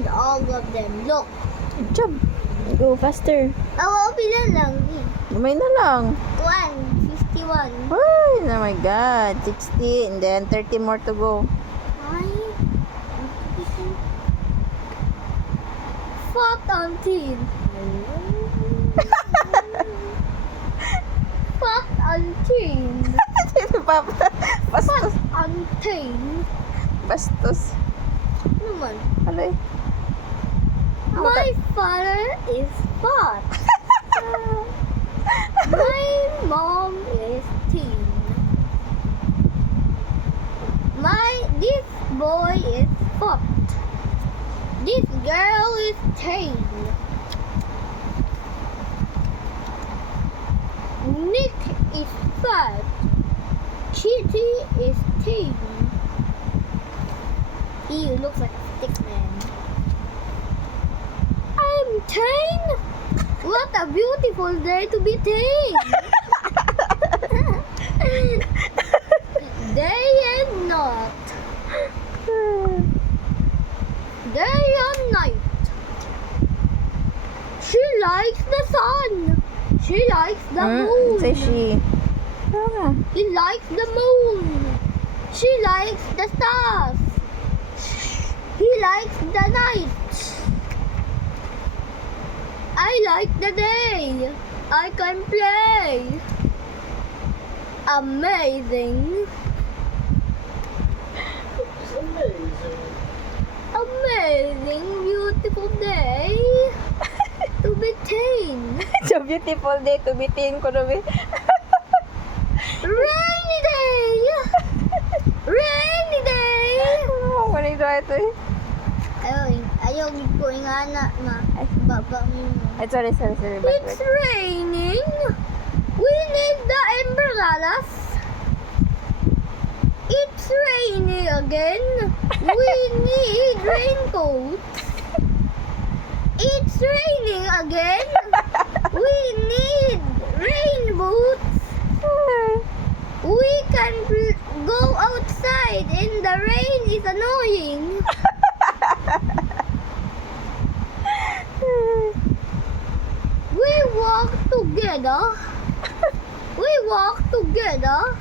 need all of them. Look. Good job. Go faster. Pila lang. Gamay na lang. 151. Ay, oh my God. 60 and then 30 more to go. Ay. 14. 14. Sino pa? Bastos. 14. Bastos. Ano man? Ano eh? My father is fat. My mom is thin. This boy is fat. This girl is thin. Nick is fat. Kitty is thin. He looks like a stick man. I'm thin. What a beautiful day to be thin. Day and night. Day and night. She likes the sun. She likes the moon. Say she. He likes the moon. She likes the stars. He likes the night. I like the day. I can play. Amazing. It's amazing. Amazing, beautiful day to be thin. It's a beautiful day to be teen ko na be. Rainy day. Rainy day. Oh, wala ito ito eh. Ayaw ko nga na baba mo. Ay, sorry. It's raining. We need the umbrellas. It's raining again. We need raincoats. It's raining again. We need rain boots. We can go outside and the rain is annoying. We walk together. We walk together.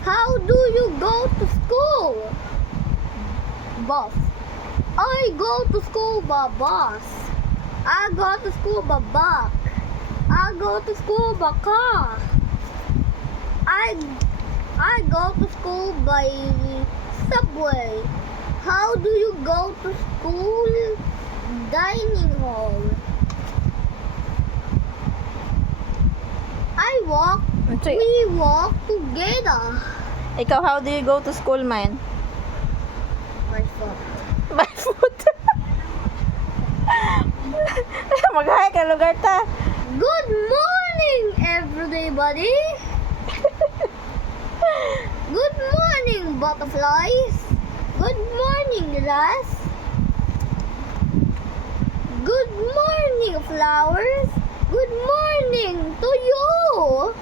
How do you go to school? Bus. I go to school by bus. I go to school by bus. I go to school by car. I go to school by subway. How do you go to school? Dining hall. We walk together. Ikaw, how do you go to school, man? My foot. By foot. Mag-hi ka, lugar ta. Good morning, everybody. Good morning, butterflies. Good morning, grass. Good morning, flowers. Good morning to you.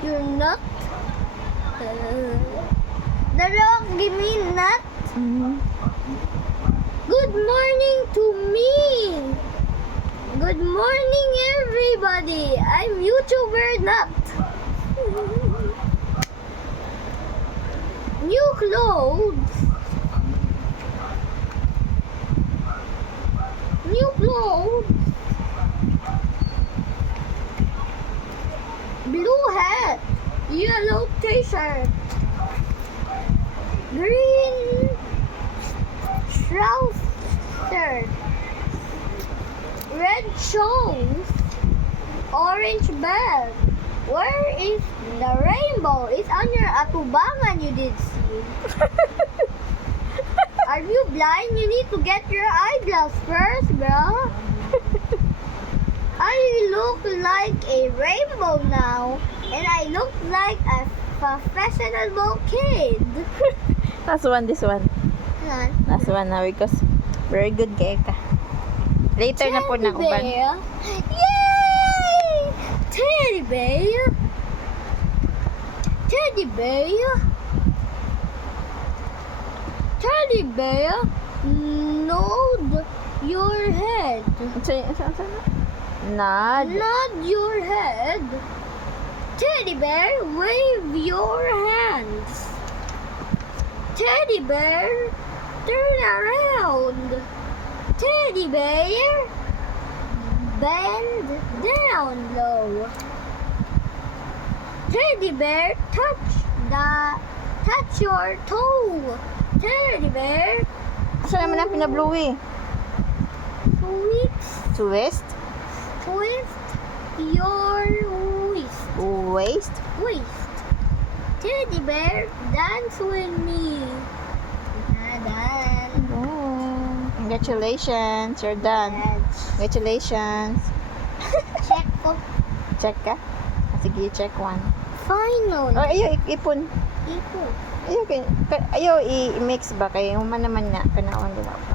You're not. The rock give me nut. Good morning to me. Good morning, everybody. I'm YouTuber Nut. New clothes. New clothes. Blue hat. Yellow t-shirt. Green trouser. Red shoes. Orange bag. Where is the rainbow? It's on your atubangan, you did see. Are you blind? You need to get your eyeglass first, bro. I look like a rainbow now, and I look like a professional kid. Last one, this one. Yan. Last one na because very good kay ka. Later na po ng Teddy uban. bear. Yay! Teddy bear. Teddy bear. Teddy bear. Nod your head. Nod. Nod your head. Teddy bear, wave your hands. Teddy bear, turn around. Teddy bear, bend down low. Teddy bear, touch your toe. Teddy bear, Saan naman ang pinabluwi? twist Twist? your waist. Waist? Waist. Teddy bear, dance with me. Dance. Oh. Congratulations, you're done. Congratulations. Check ko. Check ka? Sige, check one. Finally. Oh, ayaw, ipon. Ito. Ayaw, ayaw i-mix ba? Kaya human naman niya. Panaon din ako.